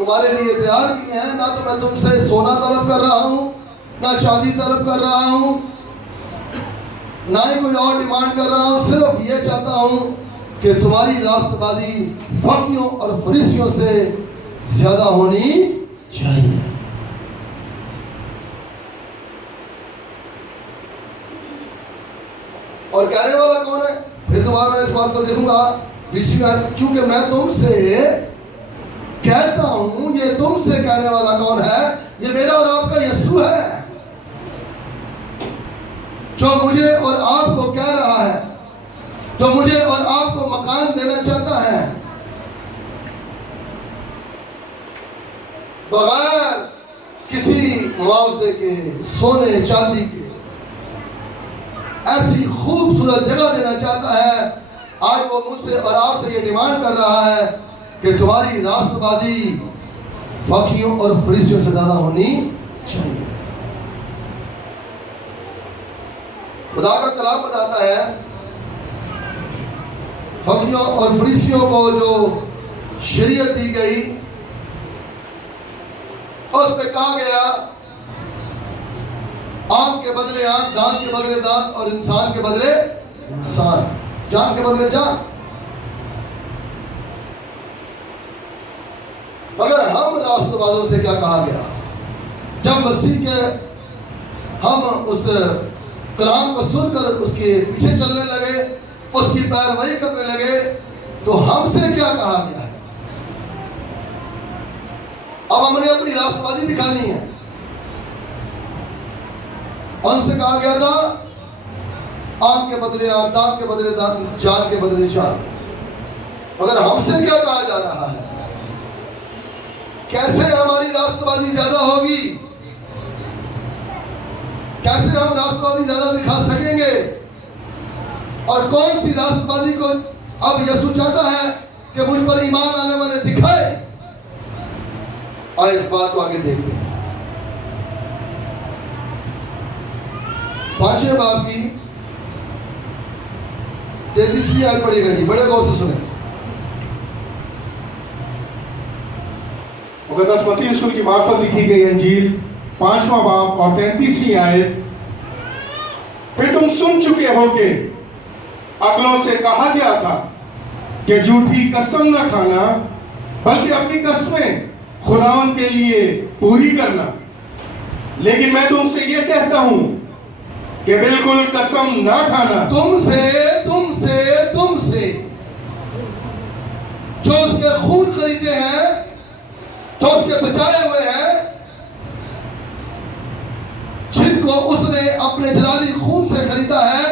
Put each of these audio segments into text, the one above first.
تمہارے لیے تیار کی ہیں. نہ تو میں تم سے سونا طلب کر رہا ہوں، نہ چاندی طلب کر رہا ہوں، نہ ہی کوئی اور ڈیمانڈ کر رہا ہوں. صرف یہ چاہتا ہوں کہ تمہاری راست بازی فقیوں اور فریسیوں سے زیادہ ہونی چاہیے. اور کہنے والا کون ہے؟ پھر دوبارہ میں اس بات کو دیکھوں گا 20 آیت، کیونکہ میں تم سے کہتا ہوں. یہ تم سے کہنے والا کون ہے؟ یہ میرا اور آپ کا یسوع ہے، جو مجھے اور آپ کو کہہ رہا ہے، جو مجھے اور آپ کو مکان دینا چاہتا ہے بغیر کسی معاوضے کے، سونے چاندی کے. ایسی خوبصورت جگہ دینا چاہتا ہے. آج وہ مجھ سے اور آپ سے یہ ڈیمانڈ کر رہا ہے کہ تمہاری راست بازی فقیوں اور فریسیوں سے زیادہ ہونی چاہیے. خدا کا کلام بتاتا ہے فقیوں اور فریسیوں کو جو شریعت دی گئی اس پہ کہا گیا آنکھ کے بدلے آنکھ، دانت کے بدلے دانت، اور انسان کے بدلے انسان، جان کے بدلے جان. مگر ہم راست بازوں سے کیا کہا گیا؟ جب مسیح کے ہم اس کلام کو سن کر اس کے پیچھے چلنے لگے، اس کی پیروی کرنے لگے، تو ہم سے کیا کہا گیا ہے؟ اب ہم نے اپنی راست بازی دکھانی ہے. ان سے کہا گیا تھا آنکھ کے بدلے آنکھ، دانت کے بدلے دانت، جان کے بدلے جان. مگر ہم سے کیا کہا جا رہا ہے؟ کیسے ہماری راست بازی زیادہ ہوگی؟ کیسے ہم راست بازی زیادہ دکھا سکیں گے؟ اور کون سی راست بازی کو اب یسوع چاہتا ہے کہ مجھ پر ایمان آنے والے دکھائے؟ آئے اس بات کو آگے دیکھتے ہیں. 5 باب کی 33 آیت پڑھے گا جی، بڑے غور سے سنیں. مقدس متی رسول کی معرفت لکھی گئی انجیل 5واں باب اور 33ویں آیت. پھر تم سن چکے ہو کہ اگلوں سے کہا گیا تھا کہ جھوٹی قسم نہ کھانا، بلکہ اپنی قسمیں خداوند کے لیے پوری کرنا. لیکن میں تم سے یہ کہتا ہوں کہ بالکل قسم نہ کھانا. تم سے جو اس کے خون خریدے ہیں، جو اس کے بچائے ہوئے ہیں، جن کو اس نے اپنے جلالی خون سے خریدا ہے،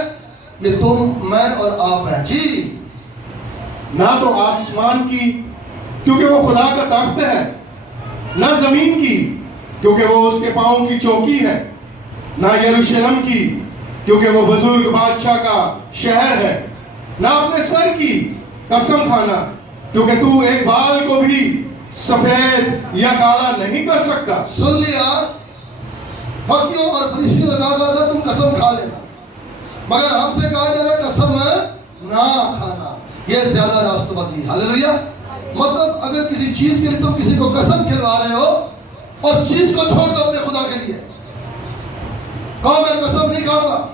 یہ تم، میں اور آپ ہیں جی. نہ تو آسمان کی کیونکہ وہ خدا کا تخت ہے، نہ زمین کی کیونکہ وہ اس کے پاؤں کی چوکی ہے، نہ یروشلم کی کیونکہ وہ بزرگ بادشاہ کا شہر ہے، نہ اپنے سر کی قسم کھانا کیونکہ تو ایک بال کو بھی سفید یا کالا نہیں کر سکتا. سن لیا، فقیوں اور فریسیوں لگا رہا تھا تم قسم کھا لینا، مگر ہم سے کہا جا رہا ہے قسم نہ کھانا. یہ زیادہ راست بازی. ہاللیلویا. مطلب اگر کسی چیز کے لیے تم کسی کو قسم کھلوا رہے ہو، اس چیز کو چھوڑ دو اپنے خدا کے لیے. کہو میں قسم نہیں کھاؤں گا،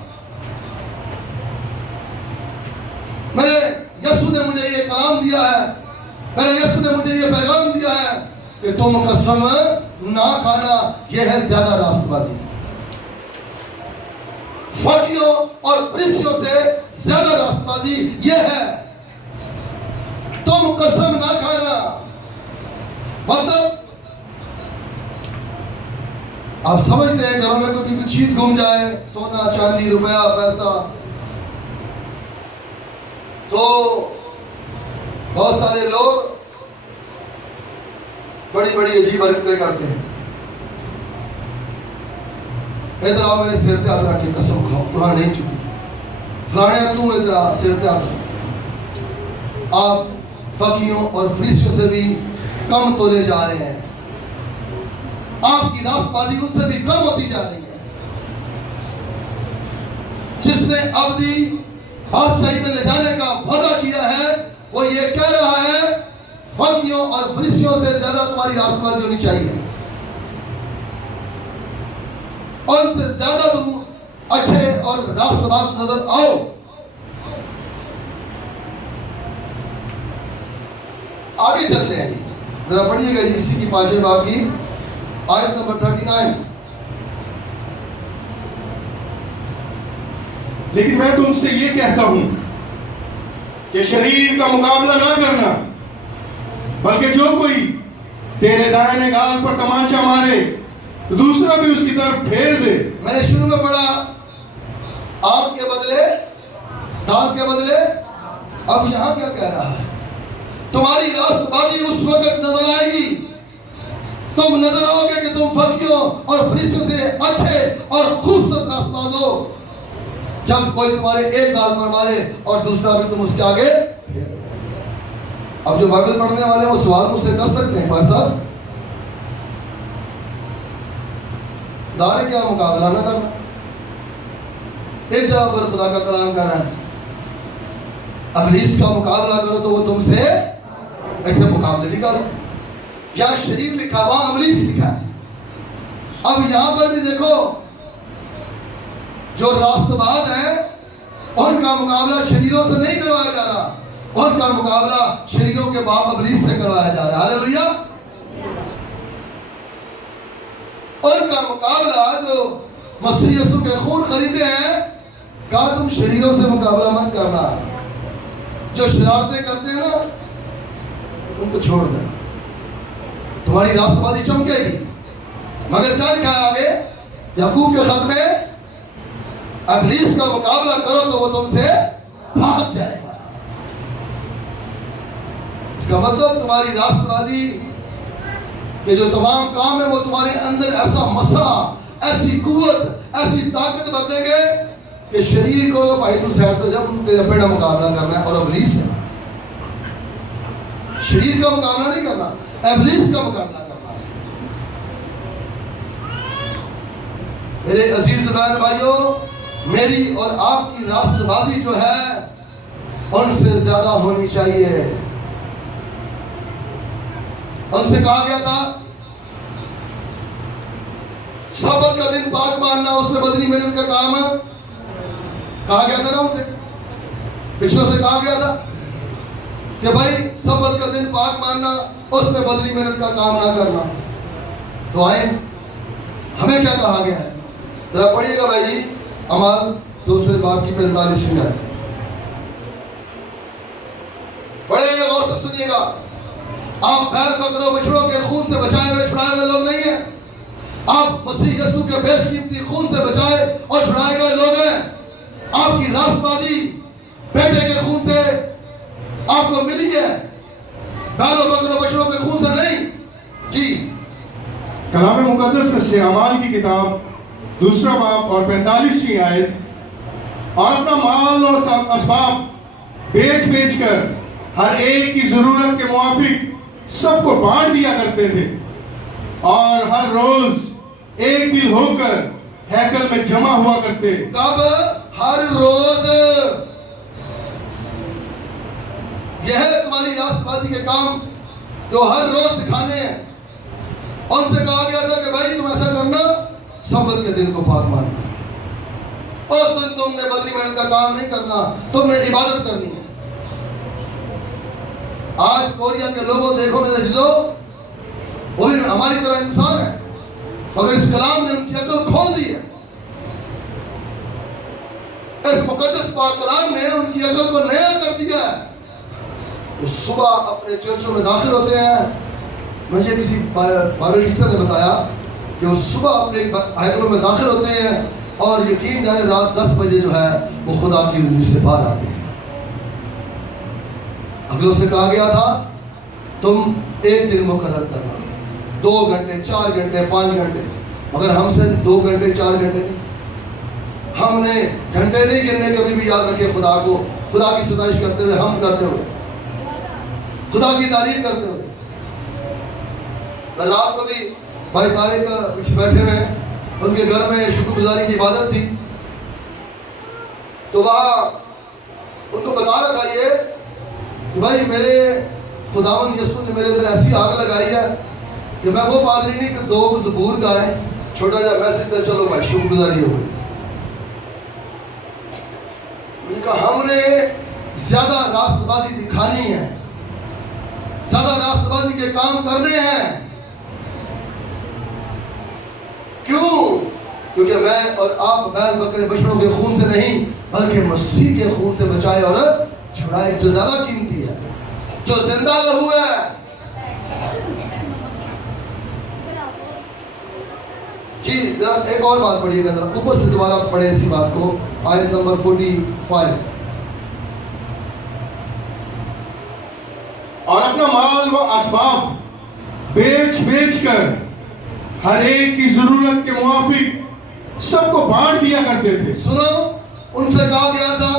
میرے یسوع نے مجھے یہ کلام دیا ہے، میرے یسوع نے مجھے یہ پیغام دیا ہے کہ تم قسم نہ کھانا. یہ ہے زیادہ راست بازی. فقیوں اور فریسیوں سے زیادہ راست بازی یہ ہے تم قسم نہ کھانا. مطلب آپ سمجھتے ہیں گھروں میں کوئی بھی چیز گم جائے، سونا چاندی روپیہ پیسہ، تو بہت سارے لوگ بڑی بڑی عجیب حرکتیں کرتے ہیں. ادھر آؤ میرے سر پہ ہاتھ رکھ کے قسم کھاؤ تو ہاں نہیں چکی، فلانے تو ادھر آ سر پہ ہاتھ رکھ. آپ فقیوں اور فریسیوں سے بھی کم تولے جا رہے ہیں. آپ کی راست بازی ان سے بھی کم ہوتی جا رہی ہے. جس نے ابدی بادشاہی میں لے جانے کا وعدہ کیا ہے، وہ یہ کہہ رہا ہے فقیوں اور فریسیوں سے زیادہ تمہاری راست بازی ہونی چاہیے. ان سے زیادہ تم اچھے اور راست باز نظر آؤ. آگے چلتے ہیں جی. ذرا پڑھیے گا اسی کی 5ویں باب کی آیت نمبر 39. لیکن میں تم سے یہ کہتا ہوں کہ شریر کا مقابلہ نہ کرنا، بلکہ جو کوئی تیرے دائیں گال پر تمانچہ مارے تو دوسرا بھی اس کی طرف پھیر دے. میں نے شروع میں پڑھا آگ کے بدلے دانت کے بدلے. اب یہاں کیا کہہ رہا ہے؟ تمہاری راست بازی اس وقت نظر آئے گی، تم نظر آؤ گے کہ تم فقیوں اور فریسیوں سے اچھے اور خوبصورت راست باز ہو جب کوئی تمہارے ایک گال پر مارے اور دوسرا بھی تم اس کے آگے. اب جو بائبل پڑھنے والے ہیں وہ سوال مجھ سے کر سکتے ہیں، بھائی صاحب دار کیا مقابلہ نہ کرنا؟ ایک جگہ پر خدا کا کلام کر رہا ہے ابلیس کا مقابلہ کرو تو وہ تم سے ایسے مقابلے نہیں کرو. یا شریر لکھا وہاں ابلیس لکھا ہے. اب یہاں پر بھی دیکھو جو راست باز ہیں ان کا مقابلہ شریروں سے نہیں کروایا جا رہا، ان کا مقابلہ شریروں کے باپ ابلیس سے کروایا جا رہا ہے. ہاللیلویا. ان کا مقابلہ جو مسیح یسوع کے خون خریدے ہیں، کہا تم شریروں سے مقابلہ مت کرنا، جو شرارتیں کرتے ہیں نا ان کو چھوڑ دینا، تمہاری راست بازی چمکے گی. مگر کیا لکھا ہے آگے یعقوب کے خط میں؟ ابلیس کا مقابلہ کرو تو وہ تم سے بھاگ جائے گا. اس کا مطلب تمہاری راست بازی کہ جو تمام کام ہے وہ تمہارے اندر ایسا مسا، ایسی قوت، ایسی طاقت بھر دیں گے کہ شریر کو بھائی تو سیٹ تو جب تیرے پیڑا مقابلہ کرنا ہے. اور ابلیس ہے، شریر کا مقابلہ نہیں کرنا، ابلیس کا مقابلہ کرنا ہے. میرے عزیز بہن بھائیوں، میری اور آپ کی راست بازی جو ہے ان سے زیادہ ہونی چاہیے. ان سے کہا گیا تھا سبت کا دن پاک ماننا اس میں بدنی محنت کا کام ہے. کہا گیا تھا نا ان سے، پچھلوں سے کہا گیا تھا کہ بھائی سبت کا دن پاک ماننا اس میں بدنی محنت کا کام نہ کرنا. تو آئیں ہمیں کیا کہا گیا ہے؟ ذرا پڑھیے گا بھائی جی اعمال 2 باب کی 45ویں آیت. پڑھیے گا، غور سے سنیے گا. آپ بیل بکروں بچڑوں کے خون سے بچائے ہوئے چھڑائے ہوئے لوگ نہیں ہیں، آپ مسیح یسوع کے بیش قیمتی خون سے بچائے اور چھڑائے گئے لوگ ہیں. آپ کی راست بازی بیٹے کے خون سے آپ کو ملی ہے، بیل و بکروں بچڑوں کے خون سے نہیں. جی کلام مقدس میں سے اعمال کی کتاب 2 باب اور 45ویں آیت، اور اپنا مال اور اسباب بیچ بیچ کر ہر ایک کی ضرورت کے موافق سب کو بانٹ دیا کرتے تھے، اور ہر روز ایک دل ہو کر ہیکل میں جمع ہوا کرتے. کب؟ ہر روز. یہ ہے تمہاری راست بازی کے کام جو ہر روز دکھانے ہیں. ان سے کہا گیا تھا کہ بھائی تم ایسا کرنا، سبت کے دن کو پاک ماننا، اس دن تم نے بدنی محنت کا کام نہیں کرنا، تم نے عبادت کرنی ہے. آج کوریا کے لوگوں دیکھو میرے عزیزو، وہ بھی ہماری طرح انسان ہے، مگر اس کلام نے ان کی عقل کھول دی ہے. اس مقدس پاک کلام نے ان کی عقل کو نیا کر دیا ہے. وہ صبح اپنے چرچوں میں داخل ہوتے ہیں. مجھے کسی بائبل ٹیچر نے بتایا کہ وہ صبح اپنے ہیکلوں میں داخل ہوتے ہیں اور یقین جانے رات 10 بجے جو ہے وہ خدا کی حضوری سے باہر آتے ہیں. اگلوں سے کہا گیا تھا تم ایک دن مقرر کرنا، 2 گھنٹے 4 گھنٹے 5 گھنٹے، مگر ہم سے 2 گھنٹے 4 گھنٹے نہیں. ہم نے گھنٹے نہیں گننے. کبھی بھی یاد رکھے خدا کو، خدا کی ستائش کرتے ہوئے، حمد کرتے ہوئے، خدا کی تعریف کرتے ہوئے. رات کو بھی بھائی طارق پیچھے بیٹھے ہوئے ہیں، ان کے گھر میں شکر گزاری کی عبادت تھی، تو وہاں ان کو بتا رہا تھا یہ کہ بھائی میرے خداوند یسوع نے میرے اندر ایسی آگ لگائی ہے کہ میں وہ پادری نہیں کہ 2 زبور گائے، چھوٹا جا میسج کر چلو بھائی شکر گزاری ہو گئی. میں نے کہا ہم نے زیادہ راست بازی دکھانی ہے، زیادہ راست بازی کے کام کرنے ہیں. کیوں؟ کیونکہ میں اور آپ بیل بکرے بچڑوں کے خون سے نہیں بلکہ مسیح کے خون سے بچائے اور چھڑائے، جو زیادہ قیمتی ہے، جو زندہ لہو ہے. جی ذرا ایک اور بات پڑھیے گا، ذرا اوپر سے دوبارہ پڑھیں اسی بات کو، آیت نمبر 45. اور اپنا مال و اسباب بیچ بیچ کر ہر ایک کی ضرورت کے موافق سب کو بانٹ دیا کرتے تھے. سنو، ان سے کہا گیا تھا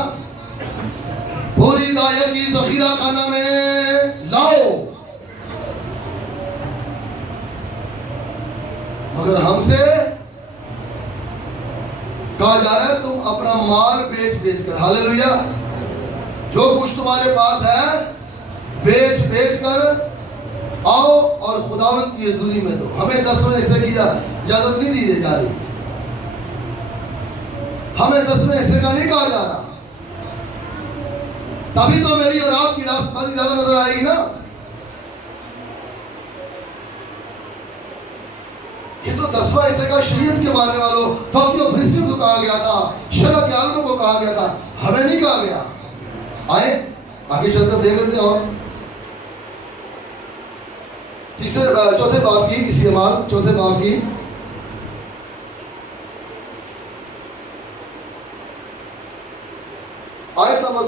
پوری دائر کی ذخیرہ خانہ میں لاؤ، مگر ہم سے کہا جا رہا ہے تم اپنا مال بیچ بیچ کر، ہاللیلویا، جو کچھ تمہارے پاس ہے بیچ بیچ کر آؤ اور خداوند کی حضوری میں دو. ہمیں 10ویں حصے کی اجازت نہیں دی جا رہی، ہمیں 10ویں حصے کا نہیں کہا جا رہا. تبھی تو میری اور آپ کی راست بازی زیادہ نظر آئے گی نا. یہ تو 10واں حصے کا شریعت کے ماننے والوں فقیوں فریسیوں کو کہا گیا تھا، شرع کے عالموں کو کہا گیا تھا، ہمیں نہیں کہا گیا. آئے آگے چل کر دیکھ لیتے. اور چوتھے باب کی اسی اعمال چوتھے باب کی آیت نمبر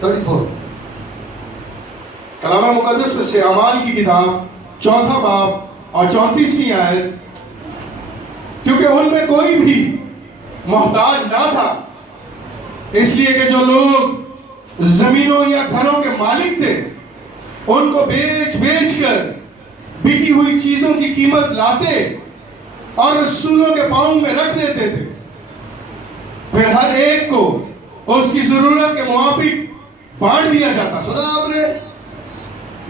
34. کلام مقدس میں سے اعمال کی کتاب 4 باب اور 34ویں آیت، کیونکہ ان میں کوئی بھی محتاج نہ تھا، اس لیے کہ جو لوگ زمینوں یا گھروں کے مالک تھے ان کو بیچ بیچ کر بکی ہوئی چیزوں کی قیمت لاتے اور رسولوں کے پاؤں میں رکھ دیتے تھے. پھر ہر ایک کو اس کی ضرورت کے موافق بانٹ دیا جاتا. سنا آپ نے،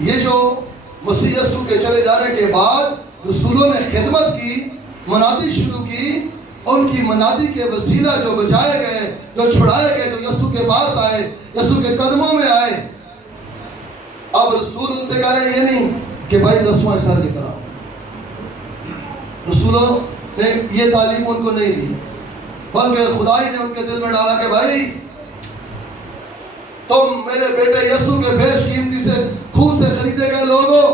یہ جو مسیح یسوع کے چلے جانے کے بعد رسولوں نے خدمت کی، منادی شروع کی، ان کی منادی کے وسیلہ جو بچائے گئے، جو چھڑائے گئے، جو یسوع کے پاس آئے، یسوع کے قدموں میں آئے، اب رسول ان سے کہہ رہے ہیں یہ نہیں کہ بھائی 10واں حصہ لے کر آؤ. رسولوں نے یہ تعلیم ان کو نہیں دی، بلکہ خدائی نے ان کے دل میں ڈالا کہ بھائی تم میرے بیٹے یسوع کے بیش قیمتی سے خون سے خریدے گئے لوگ ہو،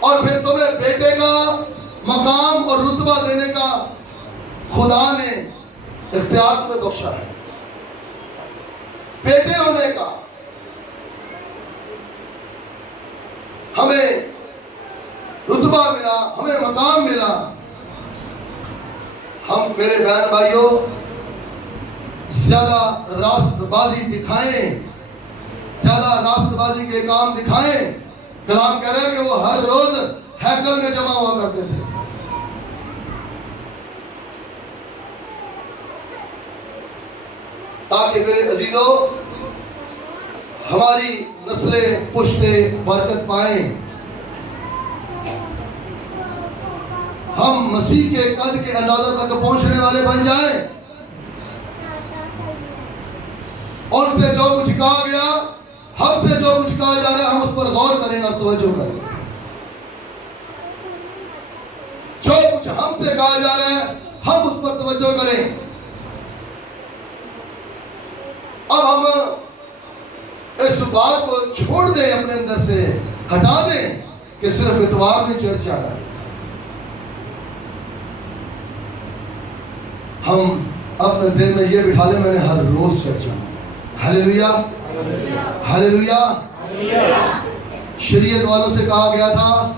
اور پھر تمہیں بیٹے کا مقام اور رتبہ دینے کا خدا نے اختیار تمہیں بخشا ہے، بیٹے ہونے کا. ہمیں رتبہ ملا، ہمیں مقام ملا. ہم میرے بہن بھائیوں زیادہ راست بازی دکھائیں، زیادہ راست بازی کے کام دکھائیں. کلام کہہ رہے ہیں کہ وہ ہر روز ہیکل میں جمع ہوا کرتے تھے. تاکہ میرے عزیزوں ہماری نسلیں پشتیں برکت پائیں، ہم مسیح کے قد کے اندازہ تک پہنچنے والے بن جائیں. ان سے جو کچھ کہا گیا، ہم سے جو کچھ کہا جا رہا ہے، ہم اس پر غور کریں اور توجہ کریں. جو کچھ ہم سے کہا جا رہا ہے ہم اس پر توجہ کریں. اب ہم اس بات کو چھوڑ دیں، اپنے اندر سے ہٹا دیں کہ صرف اتوار میں چرچ آ رہا ہے. ہم اپنے دل میں یہ بٹھا لیں میں نے ہر روز چرچ آنا. ہلیلویا ہلیلویا. شریعت والوں سے کہا گیا تھا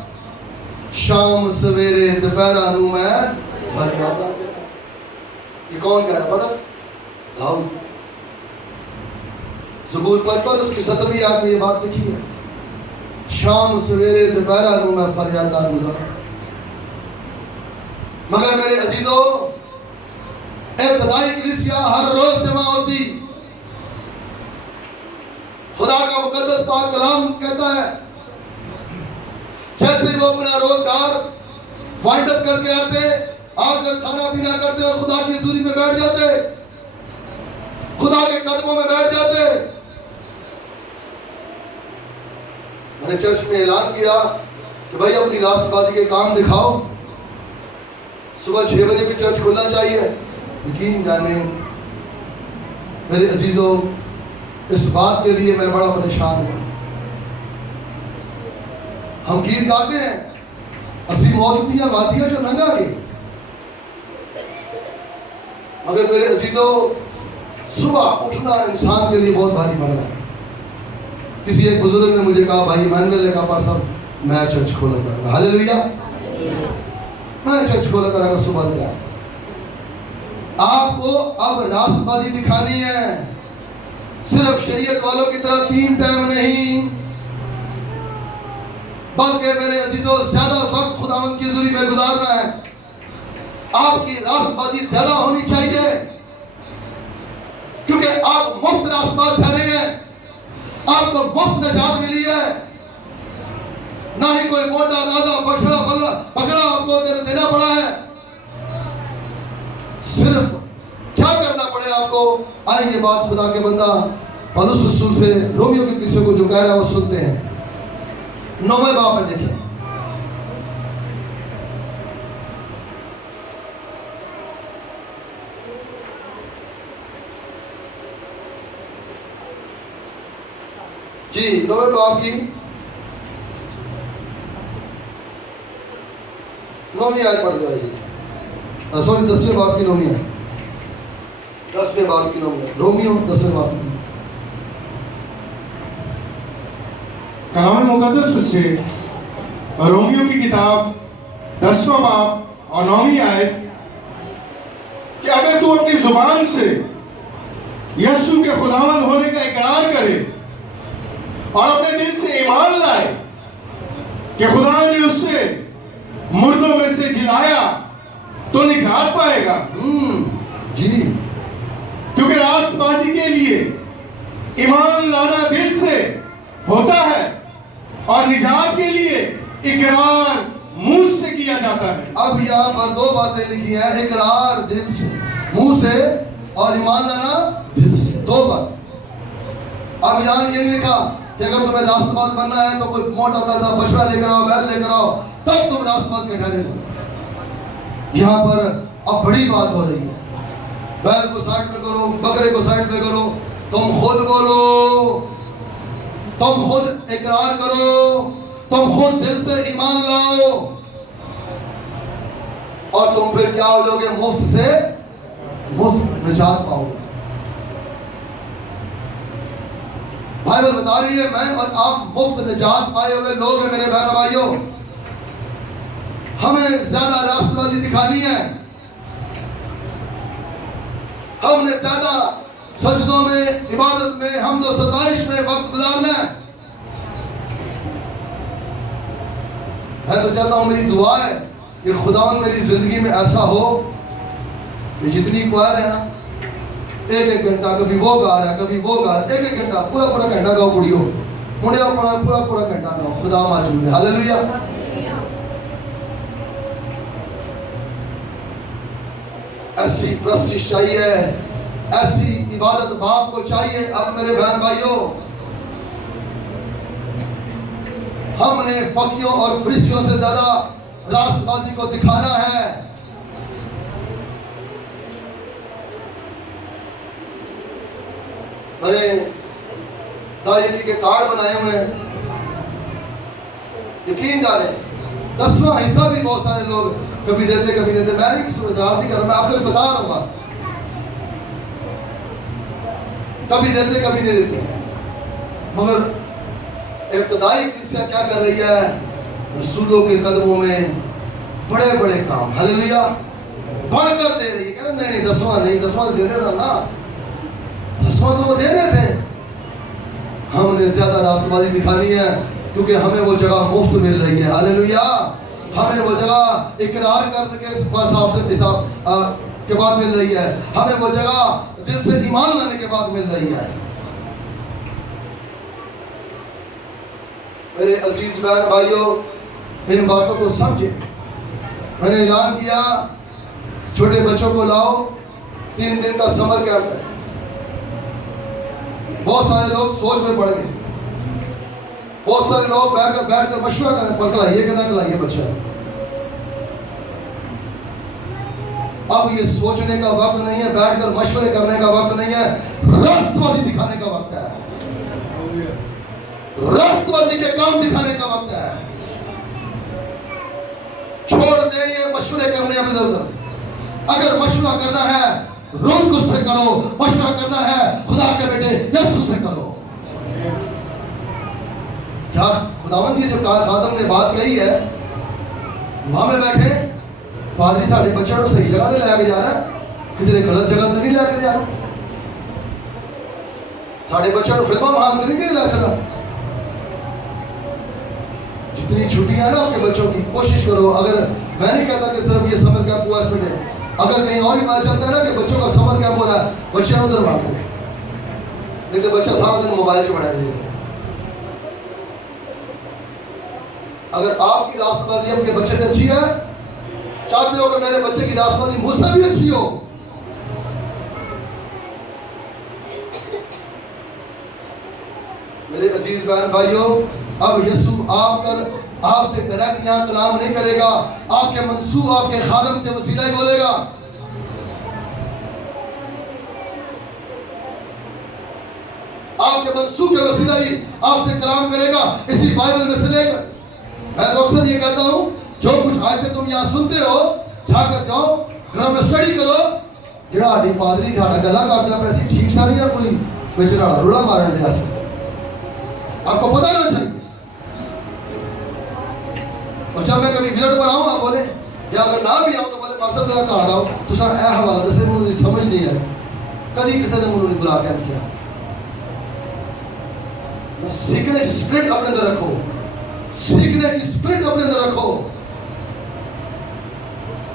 شام سویرے دوپہرہ نو میں فریاد. یہ کون کہہ رہا پتہ؟ داؤد. زبور 55 اس کی 17ویں آیت میں یہ بات لکھی ہے، شام سویرے دوپہرہ نو میں فریاد گزارا. مگر میرے عزیزوں ابتدائی کلیسیا ہر روز جمع ہوتی، خدا کا کا مقدس پاک کلام کہتا ہے جیسے ہی وہ اپنا روزگار وائنڈ اپ کر کے آتے، آ کر کھانا پینا کرتے اور خدا کی حضوری میں بیٹھ جاتے، خدا کے قدموں میں بیٹھ جاتے. میں نے چرچ میں اعلان کیا کہ بھائی اپنی راست بازی کے کام دکھاؤ. صبح 6 بجے بھی چرچ کھلنا چاہیے. یقین جانے میرے عزیزوں، اس بات کے لیے میں بڑا پریشان ہوں. ہم گیت گاتے ہیں، اسی مولودیاں وادیاں جو ننگا گے، مگر میرے عزیزوں صبح اٹھنا انسان کے لیے بہت بھاری پڑ رہا ہے. کسی ایک بزرگ نے مجھے کہا، بھائی ایمینول نے کہا پاسر میں چرچ کھولا کروں گا. ہاللیلویا، میں چرچ کھولا کروں گا صبح سے. آپ کو اب راست بازی دکھانی ہے، صرف شریعت والوں کی طرح 3 ٹائم نہیں، بلکہ میرے عزیزوں زیادہ وقت خداوند کی حضوری میں گزارنا ہے. آپ کی راست بازی زیادہ ہونی چاہیے، کیونکہ آپ مفت راست باز ٹھہرے ہیں. آپ کو مفت نجات ملی ہے، نہ ہی کوئی موٹا دادا پکڑا آپ کو دینا پڑا ہے. صرف کیا کرنا پڑے آپ کو؟ آئیے بات خدا کے بندہ پولس رسول سے رومیو کی کلیسیا کو جو کہہ رہا ہے وہ سنتے ہیں. 9ویں باب میں دیکھیں، جی 9ویں باب کی 9ویں آیت پڑھ جائے جی. سوری 10ویں باب کی 9ویں آیت، 10ویں باب کی 9ویں آیت، رومیو 10ویں باب کی. کلام مقدس میں سے رومیو کی کتاب 10واں باب اور 9ویں آیت کہ اگر تو اپنی زبان سے یسوع کے خداوند ہونے کا اقرار کرے اور اپنے دل سے ایمان لائے کہ خدا نے اس سے مردوں میں سے جلایا تو نجات پائے گا. جی، کیونکہ راست بازی کے لیے ایمان لانا دل سے ہوتا ہے اور نجات کے لیے اقرار منہ سے کیا جاتا ہے. اب یہاں پر 2 باتیں لکھی ہیں، اقرار دل سے، منہ سے، اور ایمان لانا دل سے. 2 بات. اب یہاں یہ نہیں لکھا کہ اگر تمہیں راست باز بننا ہے تو کوئی موٹا تازہ بچڑا لے کر آؤ، بیل لے کر آؤ، تب تم راست باز کے ٹھہرے. یہاں پر اب بڑی بات ہو رہی ہے. بیل کو سائڈ پہ کرو، بکرے کو سائڈ پہ کرو، تم خود بولو، تم خود اقرار کرو، تم خود دل سے ایمان لاؤ، اور تم پھر کیا ہو جاؤ گے؟ مفت سے مفت نجات پاؤ گے. بائبل بتا رہی ہے میں اور آپ مفت نجات پائے ہوئے لوگ ہیں میرے بہن بھائیوں. ہمیں زیادہ راست بازی دکھانی ہے، ہم نے زیادہ سجدوں میں، عبادت میں، حمد و ستائش میں وقت گزارنا ہے. میں تو چاہتا ہوں، میری دعا ہے کہ خداوند میری زندگی میں ایسا ہو کہ جتنی کوائر ہے نا، 1 گھنٹہ، کبھی وہ گا رہا ہے، کبھی وہ گا رہا ہے، 1 گھنٹہ، پورا گھنٹہ گاؤ کڑیو، مڑیا پورا گھنٹہ گاؤ. خدا موجود ہے. ہاللیلویا. ایسی پرستش چاہیے، ایسی عبادت باپ کو چاہیے. اب میرے بہن بھائیوں، ہم نے فقیوں اور فریسیوں سے زیادہ راست بازی کو دکھانا ہے. میں نے دائری کے کارڈ بنائے ہوئے ہیں. یقین جانے 10واں حصہ بھی بہت سارے لوگ کبھی دیتے کبھی نہیں دیتے. میں نہیں کسی کو اعتراض نہیں کر رہا، میں آپ کو بتا رہا ہوں بات. کبھی دیتے کبھی نہیں دیتے، مگر ابتدائی کلیسیا کیا کر رہی ہے؟ رسولوں کے قدموں میں بڑے بڑے کام، ہاللیلویا، بڑھ کر دے رہی ہے. کہہ رہے نہیں 10واں نہیں، 10واں دے دے نا، 10واں تو وہ دے رہے تھے. ہم نے زیادہ راست بازی دکھانی ہے کیونکہ ہمیں وہ جگہ مفت مل رہی ہے. ہاللیلویا. ہمیں وہ جگہ اقرار کرنے کے حساب کے بعد مل رہی ہے. ہمیں وہ جگہ دل سے ایمان لانے کے بعد مل رہی ہے. میرے عزیز بہن بھائیوں ان باتوں کو سمجھیں. میں نے اعلان کیا چھوٹے بچوں کو لاؤ, 3 دن کا سمر کیمپ ہے. بہت سارے لوگ سوچ میں پڑ گئے, بہت سارے لوگ بیٹھ کر مشورہ کریں پکڑائیے کہ نہ کلائیے بچہ. اب یہ سوچنے کا وقت نہیں ہے, بیٹھ کر مشورے کرنے کا وقت نہیں ہے, راست بازی دکھانے کا وقت ہے, راست بازی کے کام دکھانے کا وقت ہے. چھوڑ دیں یہ مشورے کرنے اب ادھر ادھر. اگر مشورہ کرنا ہے روح القدس سے کرو, مشورہ کرنا ہے خدا کے بیٹے یسوع سے کرو. کیا خداوند کی جو خادم نے بات کہی ہے, وہاں میں بیٹھے پادری ساڑھے بچوں کو صحیح جگہ سے لے کے جا رہا ہے, کسی غلط جگہ سے نہیں لے کے جا رہا. ساڑھے بچوں کو فلموں وہاں نہیں لے چلا. جتنی چھٹیاں نا آپ کے بچوں کی کوشش کرو. اگر میں نہیں کہتا کہ صرف یہ سمر کیمپ ہوا اس میں, اگر کہیں اور ہی پتا چلتا ہے نا کہ بچوں کا سمر کیمپ ہو رہا ہے, بچے ادھر بھاگ گئے, نہیں تو بچہ سارا دن موبائل سے بڑھا دے گا. اگر آپ کی راست بازی آپ کے بچے سے اچھی ہے, چاہتے ہو کہ میرے بچے کی راست بازی مجھ سے بھی اچھی ہو, میرے عزیز بہن بھائیوں, اب یسوع آپ سے ڈائریکٹ یہاں کلام نہیں کرے گا, آپ کے منصوب آپ کے خادم کے وسیلہ ہی بولے گا. آپ کے منصوب کے وسیلہ ہی آپ سے کلام کرے گا. اسی بائبل میں سے لے کر میں تو اکثر یہ کہتا ہوں, جو کچھ آیتیں تم یہاں سنتے ہو جا کر جاؤ گھروں میں اسٹڈی کرو. جڑا ہڈی پادری گھاٹا گلا کرتا پیسے ٹھیک ساری ہے, کوئی بیچارہ روڑا مارن لیا سے آپ کو پتہ نہ چاہیے. اور جب میں کبھی وزٹ پر آؤں آپ بولے, یا اگر نہ بھی آؤں تو بولے پارسل ذرا کہا رہا ہوں تو سا اے حوالہ جیسے مجھے سمجھ نہیں آئی, کدی کسی نے مجھے بلا کے کیا. سیکھنے کی اسپرٹ اپنے اندر رکھو, سیکھنے کی اسپرٹ اپنے اندر رکھو,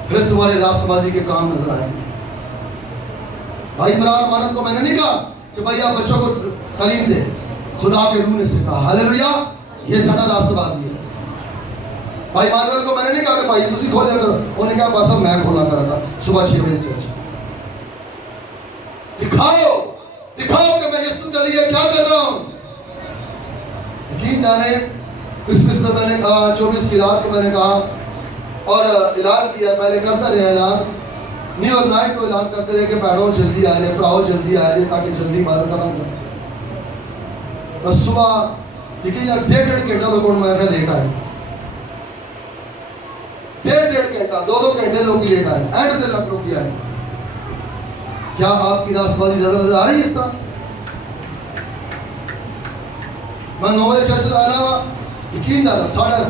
پھر تمہارے راست بازی کے کام نظر آئیں گے. بھائی عمران امانت کو میں نے نہیں کہا کہ بھائی آپ بچوں کو تعلیم دے, خدا کے روح نے سے کہا ہاللویا, یہ زیادہ راست بازی ہے. بھائی مانویل کو میں نے نہیں کہا کہ بھائی تسی کھولیا کرو, انہوں نے کہا پاسا میں کھولا کرا تھا صبح 6 بجے چرچ. دکھاؤ کہ میں یسوع کے لیے کیا کر رہا ہوں. یقین جانے کرسمس میں نے کہا, 24 کی رات کو میں نے کہا اور اعلان کیا, پہلے کرتا رہے اعلان, نیو اور نائٹ کو اعلان کرتے رہے کہ بہنوں جلدی آئے رہے, پراؤ جلدی آئے رہے, تاکہ جلدی بات کرا جائے. بس صبح یقین جانے 1.5 گھنٹہ لوگوں میں لیٹ آئے, 1.5 گھنٹہ 2 گھنٹے لوگ لیٹ آئے, اینڈ تک لوگ بھی آئے. کیا آپ کی راست بازی زیادہ نظر آ رہی ہے اس طرح؟ میں 9 بجے چرچ آنا ہوا, یقین جانا 9:30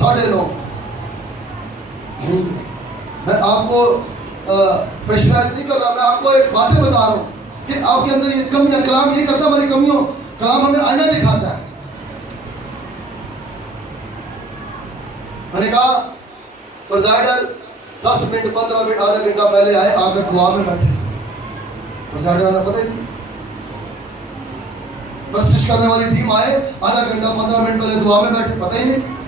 9:30 میں آپ کو پریشرائز نہیں کر رہا, میں آپ کو ایک باتیں بتا رہا ہوں کہ آپ کے اندر یہ کمیاں, کلام یہ کرتا ہماری کمیوں, کلام ہمیں آئینہ دکھاتا ہے. میں نے کہا پریزائڈر 10 منٹ 15 منٹ آدھا گھنٹہ پہلے آئے, آ کر دعا میں بیٹھے. پریزائڈر آنا پتہ ہی پرستش کرنے والی ٹیم آئے, آدھا گھنٹہ 15 منٹ پہلے دعا میں بیٹھے, پتہ ہی نہیں.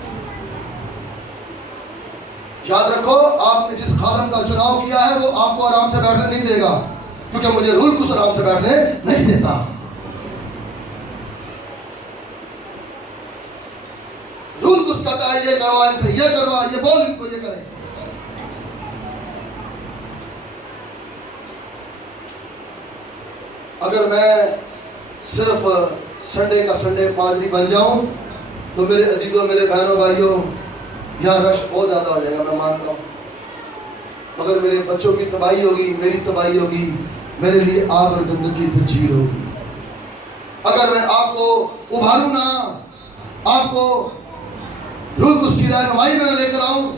یاد رکھو آپ نے جس خادم کا چناؤ کیا ہے وہ آپ کو آرام سے بیٹھنے نہیں دے گا, کیونکہ مجھے رول کو آرام سے بیٹھنے نہیں دیتا. رول کچھ کہتا ہے یہ کروا ان سے, یہ کروا, یہ بول ان کو, یہ کریں. اگر میں صرف سنڈے کا سنڈے پادری بن جاؤں تو میرے عزیزوں, میرے بہنوں بھائیوں, یہاں رش بہت زیادہ ہو جائے گا, میں مانتا ہوں. مگر میرے بچوں کی تباہی ہوگی, میری تباہی ہوگی, میرے لیے آگ اور گندگی کی جھیل ہوگی. اگر میں آپ کو ابھاروں نہ, آپ کو روح القدس کی رہنمائی میں نہ لے کر آؤں,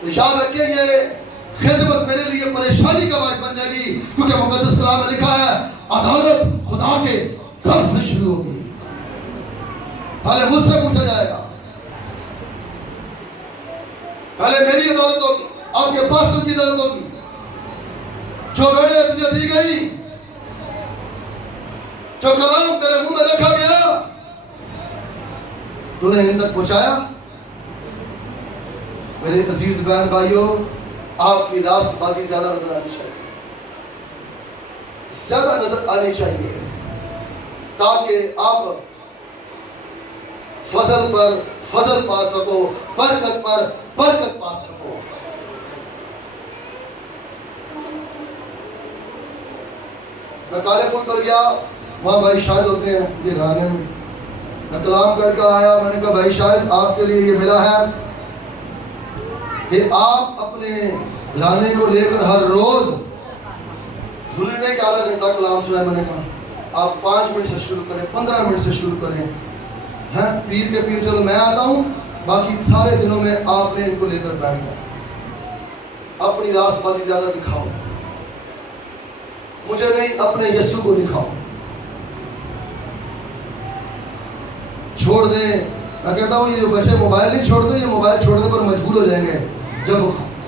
تو یاد رکھیں یہ خدمت میرے لیے پریشانی کا باعث بن جائے گی, کیونکہ مقدس کلام میں لکھا ہے عدالت خدا کے گھر سے شروع ہوگی. پہلے مجھ سے پوچھا جائے گا, پہلے میری عدالت ہوگی, آپ کے پاس کی عدالت ہوگی. جو بڑے تجھے دی گئی, جو کلام تیرے منہ میں رکھا گیا, تو نے ان تک پہنچایا؟ میرے عزیز بہن بھائیوں، آپ کی راست بازی زیادہ نظر آنی چاہیے، زیادہ نظر آنی چاہیے، تاکہ آپ فضل پر فضل پا سکو، برکت پر برکت پا سکو۔ میں کالے پل پر گیا، وہاں بھائی شاہد ہوتے ہیں یہ گھرانے میں، میں کلام کر کے آیا، میں نے کہا بھائی شاہد آپ کے لیے یہ ملا ہے کہ آپ اپنے گھرانے کو لے کر ہر روز، ضروری نہیں کہ آدھا گھنٹہ کلام سنائے، میں نے کہا آپ 5 منٹ سے شروع کریں، 15 منٹ سے شروع کریں، پیر کے پیر چلو میں آتا ہوں، باقی سارے دنوں میں آپ نے ان کو لے کر بیٹھنا، اپنی راست بازی زیادہ دکھاؤ، مجھے نہیں اپنے یسوع کو دکھاؤ، چھوڑ دیں۔ میں کہتا ہوں یہ جو بچے موبائل نہیں چھوڑتے، یہ موبائل چھوڑنے پر مجبور ہو جائیں گے جب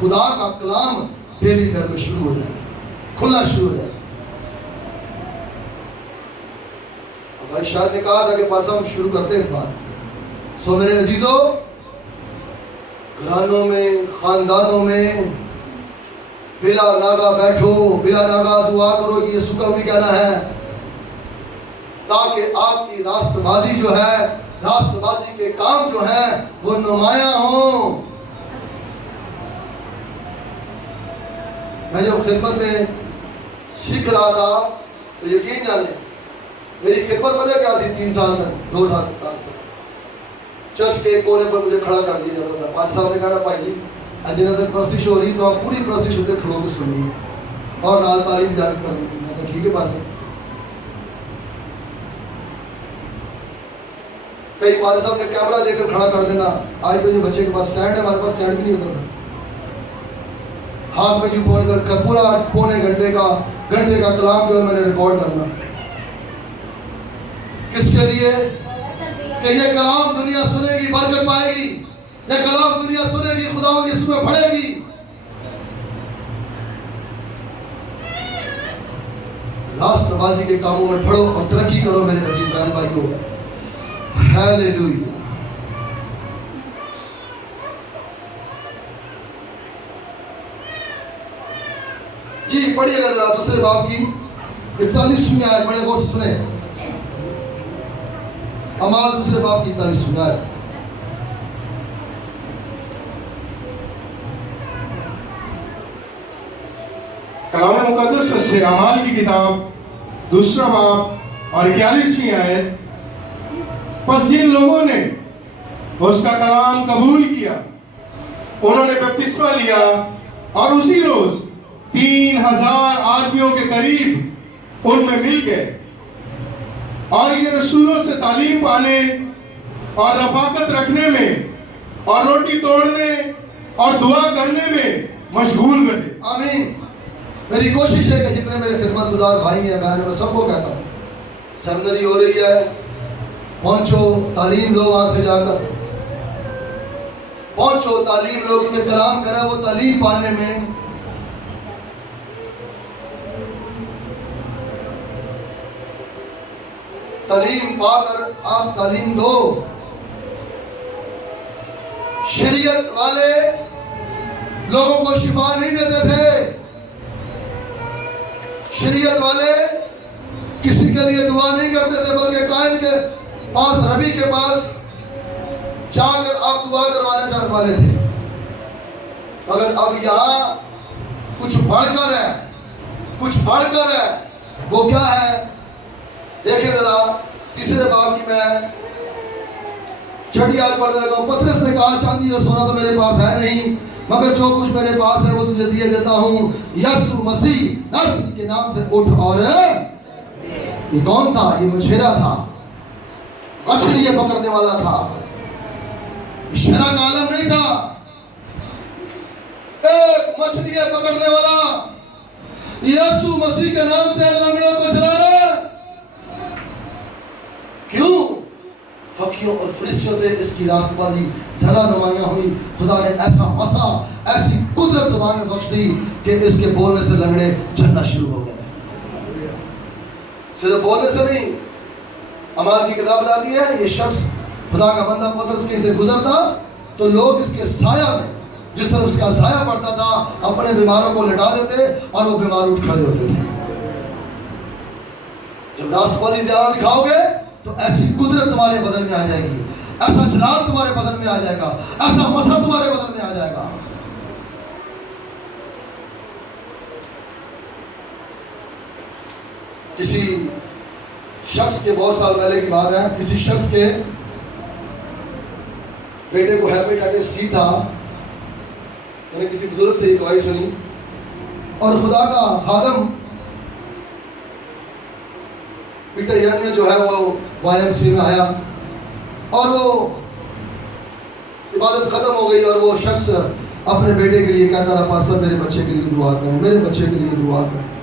خدا کا کلام ڈیلی گھر میں شروع ہو جائے گا، کھلنا شروع ہو جائے گا۔ بھائی شاید نے کہا تھا کہ پاس ہم شروع کرتے ہیں اس بات۔ سو میرے عزیزوں، گھرانوں میں، خاندانوں میں بلا ناگا بیٹھو، بلا ناگا دعا کرو، یہ یسوع کا بھی کہنا ہے، تاکہ آپ کی راست بازی جو ہے، راست بازی کے کام جو ہیں وہ نمایاں ہوں۔ میں جب خدمت میں سیکھ رہا تھا تو یقین جانے میری خدمت پتہ کیا تھی؟ 3 سال تک، 2 سال سے چرچ کے کونے پر مجھے کھڑا کر دیا جاتا تھا۔ پانچ صاحب نے کہا بھائی جی جنہیں تک پرستش ہو رہی تو آپ پوری پرستش ہوتے کھڑوں کے سننی ہے اور نال تعلیم جا کے کرنی ہے۔ میں کہا ٹھیک ہے پانچ صاحب۔ کئی پادری صاحب نے کیمرہ دے کر کھڑا کر دینا، آج تو یہ بچے کے پاس سٹینڈ ہے، ہمارے پاس سٹینڈ بھی نہیں ہوتا تھا، ہاتھ میں جو پڑھ کر پورا پونے گھنٹے کا کلام جو ہے میں نے ریکارڈ کرنا۔ کس کے لیے؟ کہ یہ کلام دنیا سنے گی، برکت پائے گی، یہ کلام دنیا سنے گی، خداوند یسوع میں پڑھے گی۔ راست بازی کے کاموں میں پڑھو اور ترقی کرو میرے عزیز بہن بھائیوں۔ ہیلیلویا۔ جی پڑھیے گا ذرا دوسرے باب کی 41ویں آیت، بڑے غور سے سنیں، اعمال دوسرے باب کی 41ویں آیت۔ کلام مقدس میں سے اعمال کی کتاب دوسرا باب اور 41ویں آیت، پس جن لوگوں نے اس کا کلام قبول کیا انہوں نے بپتسمہ لیا، اور اسی روز 3000 آدمیوں کے قریب ان میں مل گئے، اور یہ رسولوں سے تعلیم پانے اور رفاقت رکھنے میں اور روٹی توڑنے اور دعا کرنے میں مشغول رہے۔ آمین۔ میری کوشش ہے کہ جتنے میرے خدمت گزار بھائی ہیں بہن ہیں، میں سب کو کہتا ہوں سیمنری ہو رہی ہے، پہنچو تعلیم لو، وہاں سے جا کر پہنچو تعلیم لو، کیونکہ کلام کرے وہ تعلیم پانے میں تعلیم پا کر آپ تعلیم دو۔ شریعت والے لوگوں کو شفا نہیں دیتے تھے، شریعت والے کسی کے لیے دعا نہیں کرتے تھے، بلکہ کائن کے پاس، ربی کے پاس جا کر آپ دعا کروانے چاہنے والے تھے۔ مگر اب یہاں کچھ بڑھ کر ہے، وہ کیا ہے؟ دیکھیں ذرا تیسرے باب کی میں چھٹی آیت پڑھنے لگا ہوں۔ پطرس نے کہا چاندی اور سونا تو میرے پاس ہے نہیں، مگر جو کچھ میرے پاس ہے وہ تجھے دیے دیتا ہوں۔ یسوع مسیح ناصری کے نام سے اٹھ اور یہ کون تھا؟ یہ مچھیرا تھا، مچھلی پکڑنے والا تھا، شرع کا عالم نہیں تھا، ایک مچھلی پکڑنے والا یسوع مسیح کے نام سے لنگڑوں کو چلا رہا۔ کیوں؟ فقیوں اور فرشتوں سے اس کی راست بازی زیادہ نمایاں ہوئی۔ خدا نے ایسا مسا، ایسی قدرت زبان میں بخش دی کہ اس کے بولنے سے لنگڑے چلنا شروع ہو گئے۔ صرف بولنے سے نہیں، اعمال کی کتاب بتاتی ہے یہ شخص خدا کا بندہ پترس کہیں سے گزرتا تو لوگ اس کے سایہ میں، جس طرح اس کا سایہ پڑتا تھا، اپنے بیماروں کو لٹا دیتے اور وہ بیمار اٹھ کھڑے ہوتے تھے۔ جب راست بازی زیادہ دکھاؤ گے تو ایسی قدرت تمہارے بدن میں آ جائے گی، ایسا جلال تمہارے بدن میں آ جائے گا، ایسا مسا تمہارے بدن میں آ جائے گا۔ کسی شخص کے، بہت سال پہلے کی بات ہے، کسی شخص کے بیٹے کو ہیپیٹائٹس سی تھا۔ میں نے کسی بزرگ سے یہ گواہی سنی، اور خدا کا خادم پیٹر ین میں جو ہے وہ YMCA میں آیا، اور وہ عبادت ختم ہو گئی، اور وہ شخص اپنے بیٹے کے لیے کہتا رہا، پاسٹر میرے بچے کے لیے دعا کریں، میرے بچے کے لیے دعا کریں۔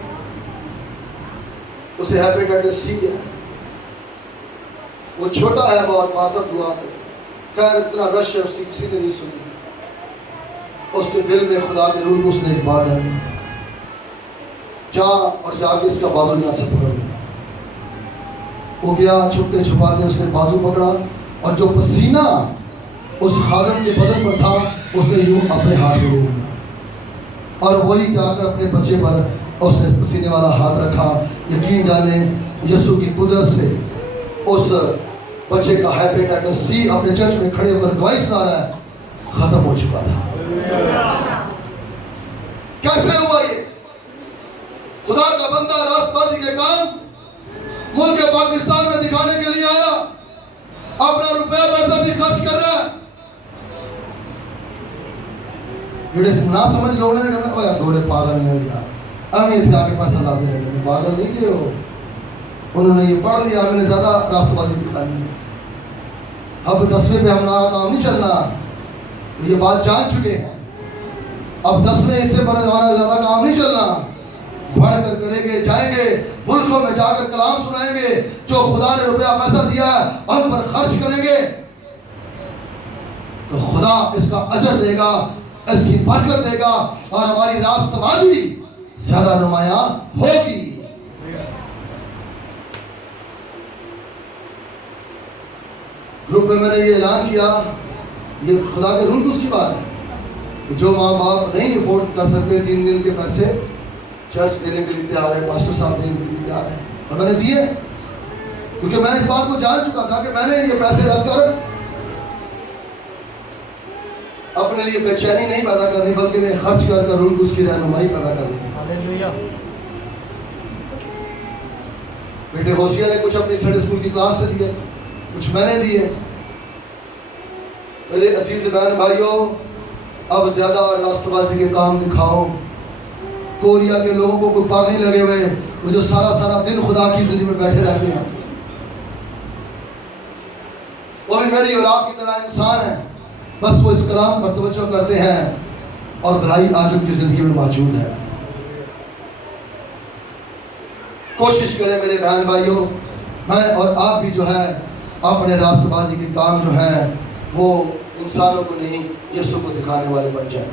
اسے ہیپیٹائٹس سی ہے، وہ چھوٹا ہے بہت، پاسٹر دعا کریں۔ خیر اتنا رش ہے، اس کی کسی نے نہیں سنی۔ اس کے دل میں خدا کے روح کو اس نے ایک بات ڈالی، جا اور جا کے اس کا بازو یہاں سے پکڑ لیا۔ وہ گیا، چھپتے چھپاتے اس نے بازو پکڑا، اور جو پسینہ اس خادم کے بدن پر تھا اس نے یوں اپنے ہاتھ میں لے لیا، اور وہی جا کر اپنے بچے پر اس نے پسینے والا ہاتھ رکھا۔ یقین جانے یسوع کی قدرت سے اس بچے کا ہیپیٹائٹس سی اپنے چرچ میں کھڑے ہو کر گواہی سنا رہا ہے، ختم ہو چکا تھا۔ کیسے ہوا یہ؟ خدا کا بندہ راست بازی کے کام ملک پاکستان میں دکھانے کے لیے آیا، اپنا روپیہ پیسہ بھی خرچ کر رہا ہے۔ جڑے نہ سمجھ لوگوں نے کہا اوہ گورے پاگل نہیں ہو یار، ہمیں یہ تھا کہ پیسہ لاتے رہتے ہیں، پاگل نہیں تھے وہ، انہوں نے یہ پڑھ لیا، ہمیں نے زیادہ راست بازی دکھانی ہے، اب 10ویں پہ ہمارا کام نہیں چلنا، یہ بات جان چکے ہیں، اب 10ویں حصے پر ہمارا زیادہ کام نہیں چلنا، بڑھ کر کریں گے، جائیں گے ملکوں میں جا کر کلام سنائیں گے، جو خدا نے روپیہ پیسہ دیا ہے ان پر خرچ کریں گے تو خدا اس کا اجر دے گا، اس کی برکت دے گا، اور ہماری راست بازی زیادہ نمایاں ہوگی۔ گروپ میں نے یہ اعلان کیا، یہ خدا کے رول کی بات ہے کہ جو ماں باپ نہیں افورڈ کر سکتے 3 دن کے پیسے چرچ دینے کے لیے تیار ہے، پاسٹر صاحب دینے کے لیے تیار ہے، اور میں نے دیے، کیونکہ میں اس بات کو جان چکا تھا کہ میں نے یہ پیسے رکھ کر اپنے لیے بے چینی نہیں پیدا کرنی، بلکہ میں خرچ کر کر ان کو اس کی رہنمائی پیدا کرنی۔ بیٹے ہوشیہ نے کچھ اپنی سنڈے اسکول کی کلاس سے دیے، کچھ میں نے دیے۔ میرے عزیز بہن بھائیوں، اب زیادہ راست بازی کے کام دکھاؤ۔ کوریا کے لوگوں کو کوئی پر نہیں لگے ہوئے، وہ جو سارا دن خدا کی زندگی میں بیٹھے رہتے ہیں، وہ بھی میری اور آپ کی طرح انسان ہیں، بس وہ اس کلام پر توجہ کرتے ہیں، اور بھلائی آج ان کی زندگی میں موجود ہے۔ کوشش کریں میرے بہن بھائیوں، میں اور آپ بھی جو ہے اپنے راست بازی کے کام جو ہیں وہ انسانوں کو نہیں، یسوع کو دکھانے والے بن جائیں۔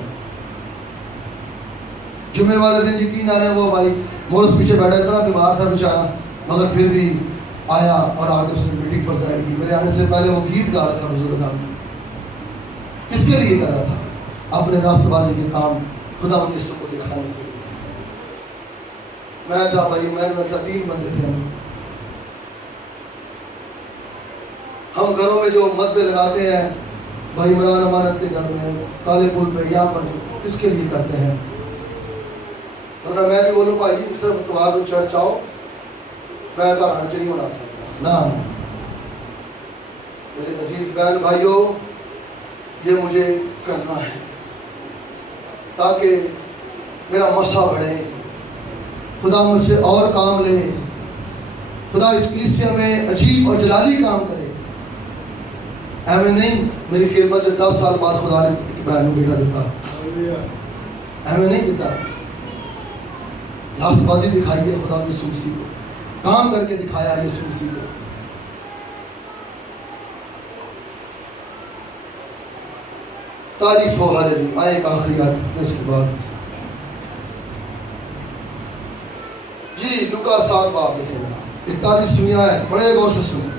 جمعے والے دن یقین آ رہے ہیں، وہ بھائی مورس پیچھے بیٹھا، اتنا بیمار تھا بیچارہ، مگر پھر بھی آیا اور آگے اس نے میٹنگ پر سائڈ کی۔ میرے آنے سے پہلے وہ گیت گا رہا تھا بزرگان، کس کے لیے کر رہا تھا؟ اپنے راست بازی کے کام خدا ان یسوع کو دکھانے کے لیے۔ میں تھا بھائی، میں 3 بندے تھے، ہم گھروں میں جو مذبے لگاتے ہیں، بھائی عمران امانت کے گھر میں، کالے پول پہ، یہاں پر کس کے لیے کرتے ہیں؟ ورنہ میں بھی بولوں بھائی صرف اتوار کو چرچ آؤ، میں گھر حج نہیں بنا سکتا، نہ میرے عزیز بہن بھائیوں، یہ مجھے کرنا ہے تاکہ میرا مسا بڑھے، خدا مجھ سے اور کام لے، خدا اس کلیسیا میں عجیب اور جلالی کام کرے۔ ایویں نہیں میری خدمت سے 10 سال بعد خدا نے ایک بہن کو بیٹا دیتا، ایویں نہیں دیتا۔ راست بازی دکھائی ہے خدا نے یسوع مسیح کو، کام کر کے دکھایا ہے یسوع مسیح کو۔ تعریف ہو ہاللیلویا۔ آئے ایک آخری آیت اس کے بعد جی لوکا 7 باب دیکھیں ذرا 41ویں آیت، بڑے غور سے سنیں۔